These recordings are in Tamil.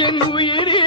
என் உயிரில்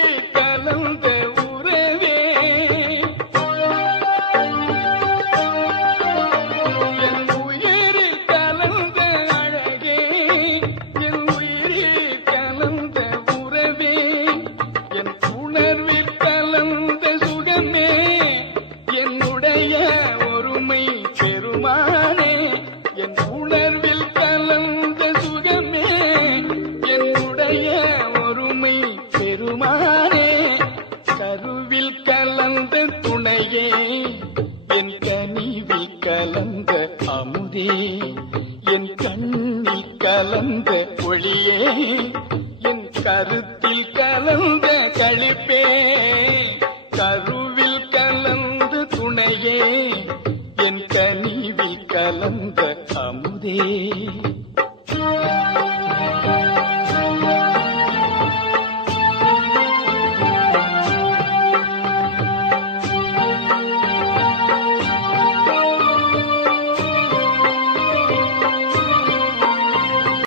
அமுதே என் கண்ணி கலந்த ஒளியே என் கருத்தில் கலந்த கழிப்பே கருவில் கலந்த துணையே என் கனிவில் கலந்த அமுதே.